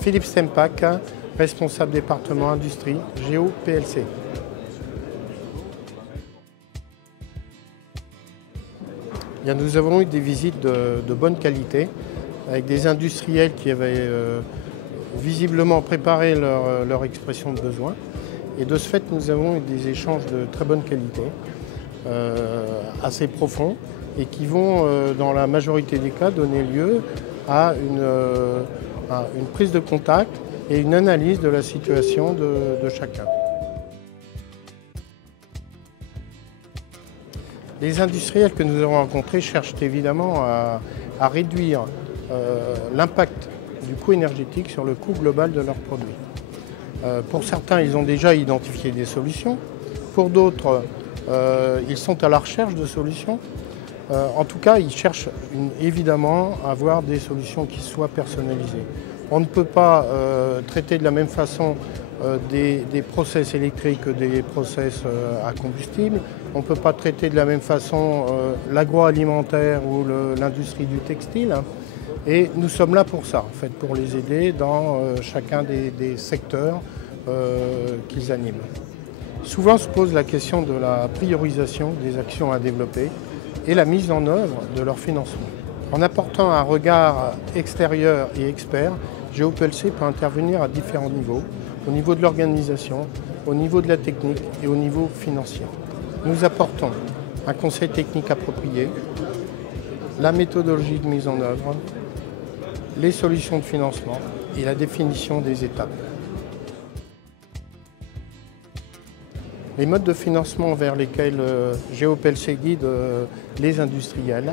Philippe Stempak, responsable département industrie, Géo PLC. Bien, nous avons eu des visites de bonne qualité avec des industriels qui avaient visiblement préparé leur expression de besoin. Et de ce fait, nous avons eu des échanges de très bonne qualité, assez profonds, et qui vont, dans la majorité des cas, donner lieu à une prise de contact et une analyse de la situation de chacun. Les industriels que nous avons rencontrés cherchent évidemment à réduire l'impact du coût énergétique sur le coût global de leurs produits. Pour certains, ils ont déjà identifié des solutions. Pour d'autres, ils sont à la recherche de solutions. En tout cas, ils cherchent évidemment à avoir des solutions qui soient personnalisées. On ne peut pas traiter de la même façon des process électriques que des process à combustible. On ne peut pas traiter de la même façon l'agroalimentaire ou l'industrie du textile. Et nous sommes là pour ça, en fait, pour les aider dans chacun des secteurs qu'ils animent. Souvent se pose la question de la priorisation des actions à développer et la mise en œuvre de leur financement. En apportant un regard extérieur et expert, Géo PLC peut intervenir à différents niveaux, au niveau de l'organisation, au niveau de la technique et au niveau financier. Nous apportons un conseil technique approprié, la méthodologie de mise en œuvre, les solutions de financement et la définition des étapes. Les modes de financement vers lesquels Géo PLC guide les industriels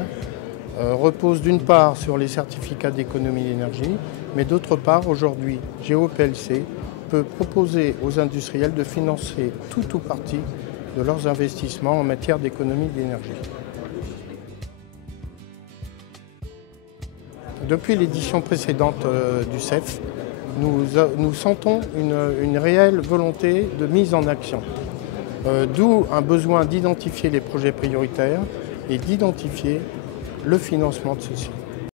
reposent d'une part sur les certificats d'économie d'énergie, mais d'autre part, aujourd'hui, Géo PLC peut proposer aux industriels de financer tout ou partie de leurs investissements en matière d'économie d'énergie. Depuis l'édition précédente du CEF, nous sentons une réelle volonté de mise en action. D'où un besoin d'identifier les projets prioritaires et d'identifier le financement de ceux-ci.